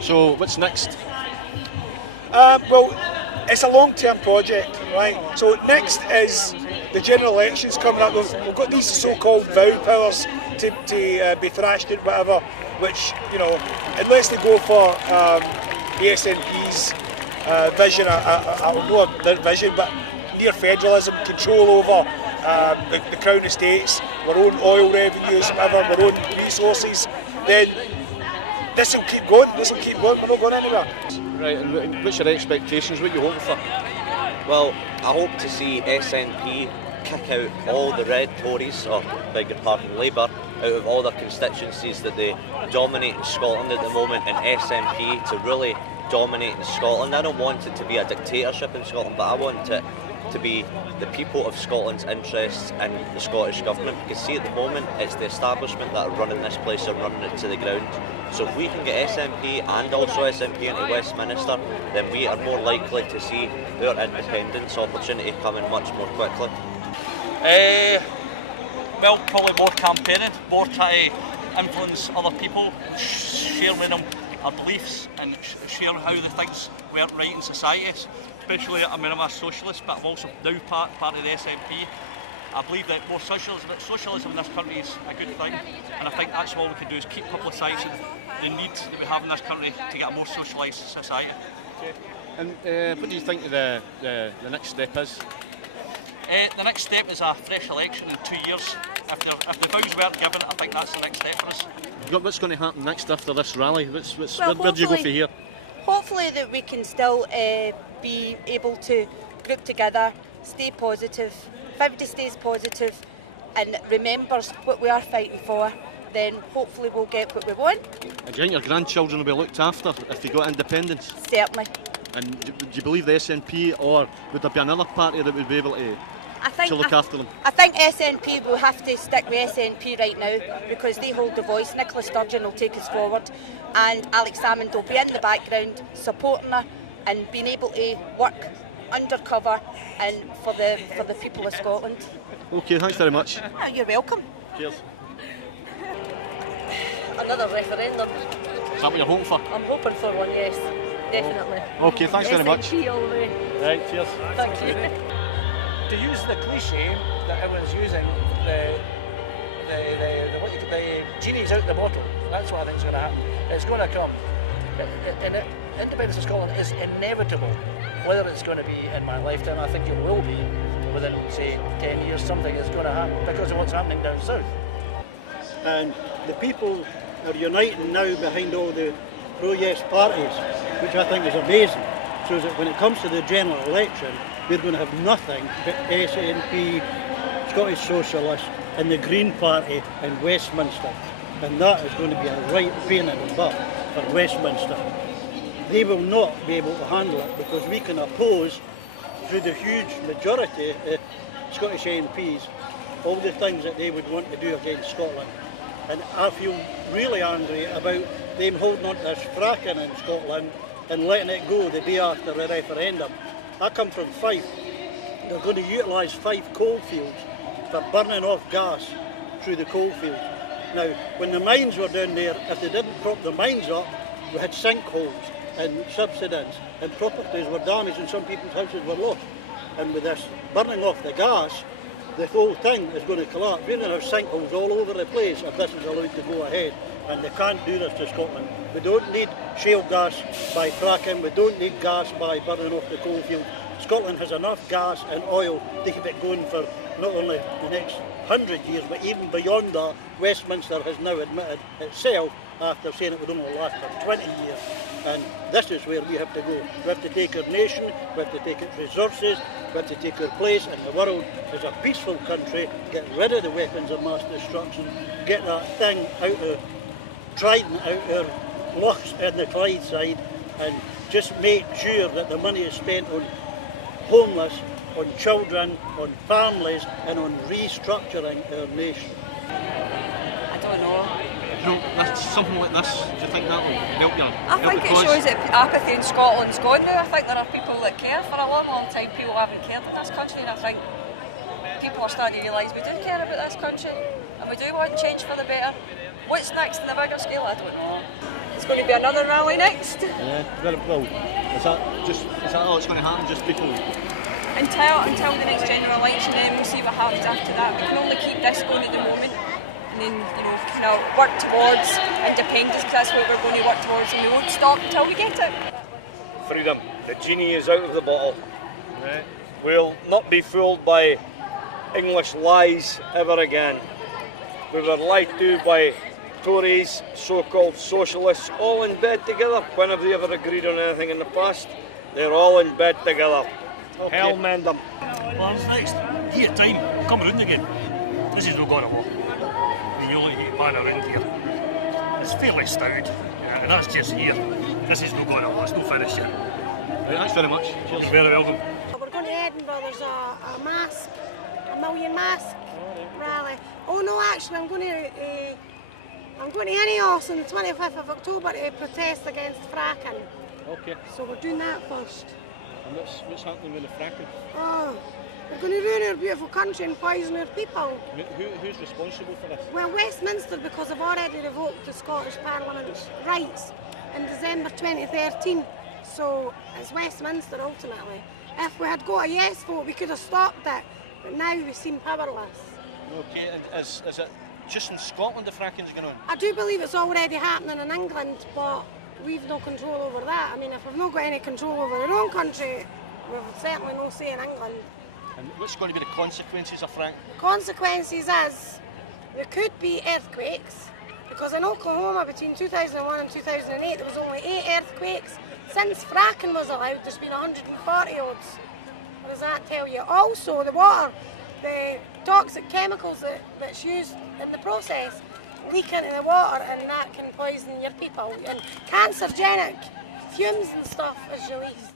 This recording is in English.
So what's next? Well, it's a long-term project, right? So next is the general elections coming up. We've got these so-called vow powers to be thrashed in, whatever, which, you know, unless they go for the SNP's vision, I don't know their vision, but near federalism, control over the Crown Estates, our own oil revenues, whatever, our own resources, then this will keep going, we're not going anywhere. Right, and what's your expectations, what are you hoping for? Well, I hope to see SNP kick out all the red Tories, or beg your pardon, Labour, out of all their constituencies that they dominate in Scotland at the moment, and SNP to really dominate in Scotland. I don't want it to be a dictatorship in Scotland, but I want it to be the people of Scotland's interests and the Scottish Government, because see, at the moment it's the establishment that are running this place and running it to the ground. So if we can get SNP and also SNP into Westminster, then we are more likely to see their independence opportunity coming much more quickly. Well, probably more campaigning, more trying to influence other people, share with them our beliefs and share how the things work right in society. Especially, I mean, I'm a socialist, but I'm also now part of the SNP. I believe that more socialism in this country is a good thing, and I think that's all we can do is keep publicising the need that we have in this country to get a more socialised society. Okay. And what do you think the next step is? The next step is a fresh election in 2 years. If the vows weren't given, I think that's the next step for us. What's going to happen next after this rally? Where do you go from here? Hopefully that we can still be able to group together, stay positive. If everybody stays positive and remembers what we are fighting for, then hopefully we'll get what we want. And do you think your grandchildren will be looked after if they got independence? Certainly. And do you believe the SNP, or would there be another party that would be able to look after them? I think SNP will have to stick with SNP right now because they hold the voice. Nicola Sturgeon will take us forward, and Alex Salmond will be in the background supporting her and being able to work undercover and for the people of Scotland. Okay, thanks very much. Oh, you're welcome. Cheers. Another referendum. Is that what you're hoping for? I'm hoping for one, yes, definitely. Okay, thanks very much. SNP all the way. Right, cheers. Thank you. To use the cliche that everyone's using, the genie's out the bottle. That's what I think is going to happen. It's going to come. And independence of Scotland is inevitable. Whether it's going to be in my lifetime, I think it will be. Within, say, 10 years, something is going to happen because of what's happening down south. And the people are uniting now behind all the pro-yes parties, which I think is amazing. So that when it comes to the general election, we're going to have nothing but SNP, Scottish Socialists and the Green Party in Westminster. And that is going to be a right pain in the butt for Westminster. They will not be able to handle it because we can oppose, through the huge majority of Scottish MPs, all the things that they would want to do against Scotland. And I feel really angry about them holding on to this fracking in Scotland and letting it go the day after the referendum. I come from Fife. They're going to utilise 5 coalfields for burning off gas through the coalfields. Now, when the mines were down there, if they didn't prop the mines up, we had sinkholes and subsidence, and properties were damaged and some people's houses were lost. And with this burning off the gas, the whole thing is going to collapse. We're going to have sinkholes all over the place if this is allowed to go ahead. And they can't do this to Scotland. We don't need shale gas by fracking, we don't need gas by burning off the coalfield. Scotland has enough gas and oil to keep it going for not only the next 100 years, but even beyond that. Westminster has now admitted itself, after saying it would only last for 20 years. And this is where we have to go. We have to take our nation, we have to take its resources, we have to take our place in the world as a peaceful country, get rid of the weapons of mass destruction, get that thing out of Trident, out our lochs in the Clyde side, and just make sure that the money is spent on homeless, on children, on families, and on restructuring our nation. I don't know. No, something like this, do you think that will help you? I think it shows that apathy in Scotland's gone now. I think there are people that care. For a long, long time, people haven't cared in this country, and I think people are starting to realise we do care about this country, and we do want change for the better. What's next on the bigger scale, I don't know. there's going to be another rally next. Yeah, well, is that all that's going to happen, just people? Until the next general election, then we'll see what happens after that. We can only keep this going at the moment, and then, you know, kind of work towards independence, because that's what we're going to work towards, and we won't stop until we get it. Freedom. The genie is out of the bottle. Right. We'll not be fooled by English lies ever again. We were lied to by Tories, so-called socialists, all in bed together. When have they ever agreed on anything in the past? They're all in bed together. Okay. Hell mend them. Well, it's next year time, come round again. This is no going to walk. You only get man around here. It's fairly stout, and that's just here. This is no going to walk, it's no finish yet. Right, thanks very much. Cheers. You're very welcome. We're going to Edinburgh, there's a mask, a million mask rally. Oh no, actually I'm going to Ineos on the 25th of October to protest against fracking. Okay. So we're doing that first. And what's happening with the fracking? Oh, we're going to ruin our beautiful country and poison our people. Who's responsible for this? Well, Westminster, because they've already revoked the Scottish Parliament's rights in December 2013. So it's Westminster ultimately. If we had got a yes vote, we could have stopped it, but now we seem powerless. Okay, and is it just in Scotland the fracking's going on? I do believe it's already happening in England, but we've no control over that. I mean, if we've not got any control over our own country, we've certainly no say in England. And what's going to be the consequences of fracking? Consequences is there could be earthquakes, because in Oklahoma between 2001 and 2008 there was only 8 earthquakes. Since fracking was allowed, there's been 140 odds. What does that tell you? Also, the water, the toxic chemicals that's used in the process leak into the water, and that can poison your people. And cancerogenic fumes and stuff is released.